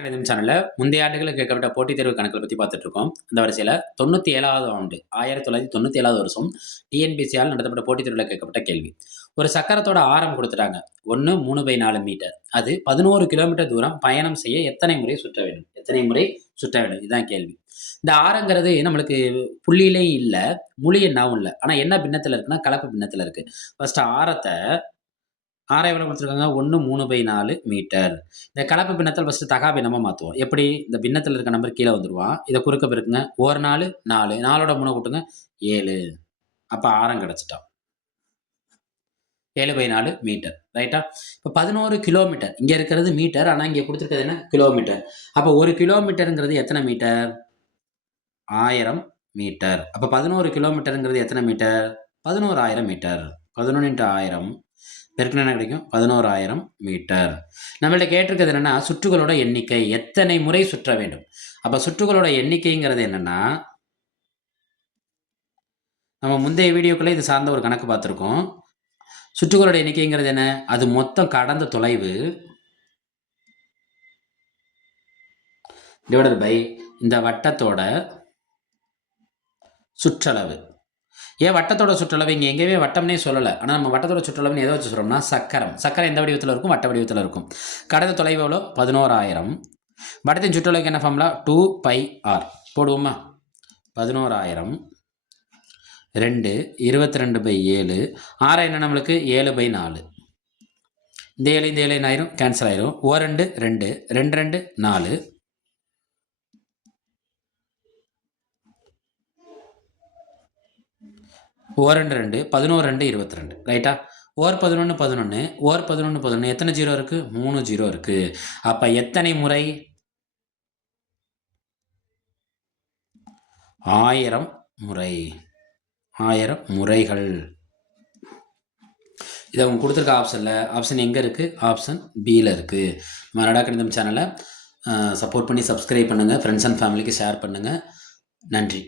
கணிதம் சேனல்ல முந்தைய ஆண்டுகளில் கேட்கப்பட்ட போட்டித் தேர்வு கணக்குகள் பத்தி பார்த்துட்டு இருக்கோம். அந்த வரிசையில 97வது ஆண்டு 1997வது வருஷம் டிஎன்பிஎஸ்சியால் நடத்தப்பட்ட போட்டித் தேர்வுல கேட்கப்பட்ட கேள்வி. ஒரு சக்கரத்தோட ஆரம் குடுத்துட்டாங்க. 1 3/4 மீட்டர். அது 11 கிலோமீட்டர் தூரம் பயணம் செய்ய எத்தனை முறை சுற்ற வேண்டும்? எத்தனை முறை சுற்ற வேண்டும்? இதுதான் கேள்வி. இந்த ஆரங்கிறது நம்மளுக்கு புள்ளியிலேயும் இல்ல, முழு எண்ணாவும் இல்ல. ஆனா என்ன பின்னத்துல இருக்குன்னா, கலப்பு பின்னத்துல இருக்கு. ஃபர்ஸ்ட் ஆரம் எவ்வளோ குடுத்துருக்காங்க? 1 3/4 மீட்டர். இந்த கலப்பு பின்னத்த ஃபர்ஸ்ட்டு தகா பின்னமா மாத்துவோம். எப்படி? இந்த பின்னத்துல இருக்க நம்பர் கீழ வந்துருவான். இத குறுக்க பெருக்குங்க. 1 4 4 4ஓட 3 கூட்டுங்க 7. அப்ப ஆரம் கிடைச்சுட்டான். 7/4 மீட்டர். ரைட்டா? இப்ப 11 கிலோமீட்டர். இங்க இருக்கிறது மீட்டர். ஆனா இங்க குடுத்திருக்கிறது என்ன? கிலோமீட்டர். அப்ப 1 கிலோமீட்டர்ங்கிறது எத்தன மீட்டர்? 1000 மீட்டர். அப்ப 11 கிலோமீட்டர்ங்கிறது எத்தன மீட்டர்? 11,000 மீட்டர். 11 × 1000 பெருக்குனா என்ன கிடைக்கும்? 11,000 மீட்டர். நம்மள்ட்ட கேட்டிருக்கிறது என்னன்னா, சுற்றுகளோட எண்ணிக்கை எத்தனை முறை சுற்ற வேண்டும்? அப்ப சுற்றுகளோட எண்ணிக்கைங்கிறது என்னன்னா, நம்ம முந்தைய வீடியோக்குள்ள இது சார்ந்த ஒரு கணக்கு பார்த்திருக்கோம். சுற்றுகளோட எண்ணிக்கைங்கிறது என்ன? அது மொத்தம் கடந்த தொலைவு டிவைடட் பை இந்த வட்டத்தோட சுற்றளவு. ஏன் வட்டத்தோட சுற்றளவு இங்கே எங்கேயுமே வட்டம்னே சொல்லலை. ஆனால் நம்ம வட்டத்தோட சுற்றளவுன்னு எதை வச்சு சொல்கிறோம்னா சக்கரம். சக்கரம் எந்த வடிவத்தில் இருக்கும்? வட்ட வடிவத்தில் இருக்கும். கடந்த தொலைவு எவ்வளோ? 11,000. வட்டத்தின் சுற்றளவுக்கு என்ன ஃபார்முலா? 2πr போடுவோமா? 11,000 2 22/7 ஆறு என்ன நம்மளுக்கு? 7/4. இந்த 7 இந்த 7 என்ன ஆயிரும்? கேன்சல் ஆயிரும். 2 2 2 2 4 2 2 11 2 22. ரைட்டா? 11 11 11 11 எத்தனை ஜீரோ இருக்கு? 3 ஜீரோ இருக்கு. அப்ப எத்தனை முறை? 1000 முறை. 1000 முறைகள். இதை அவங்க கொடுத்துருக்க ஆப்ஷனில் ஆப்ஷன் எங்கே இருக்குது? ஆப்ஷன் பியில் இருக்குது. மலடா கணிதம் சேனலை சப்போர்ட் பண்ணி சப்ஸ்கிரைப் பண்ணுங்கள். ஃப்ரெண்ட்ஸ் அண்ட் ஃபேமிலிக்கு ஷேர் பண்ணுங்கள். நன்றி.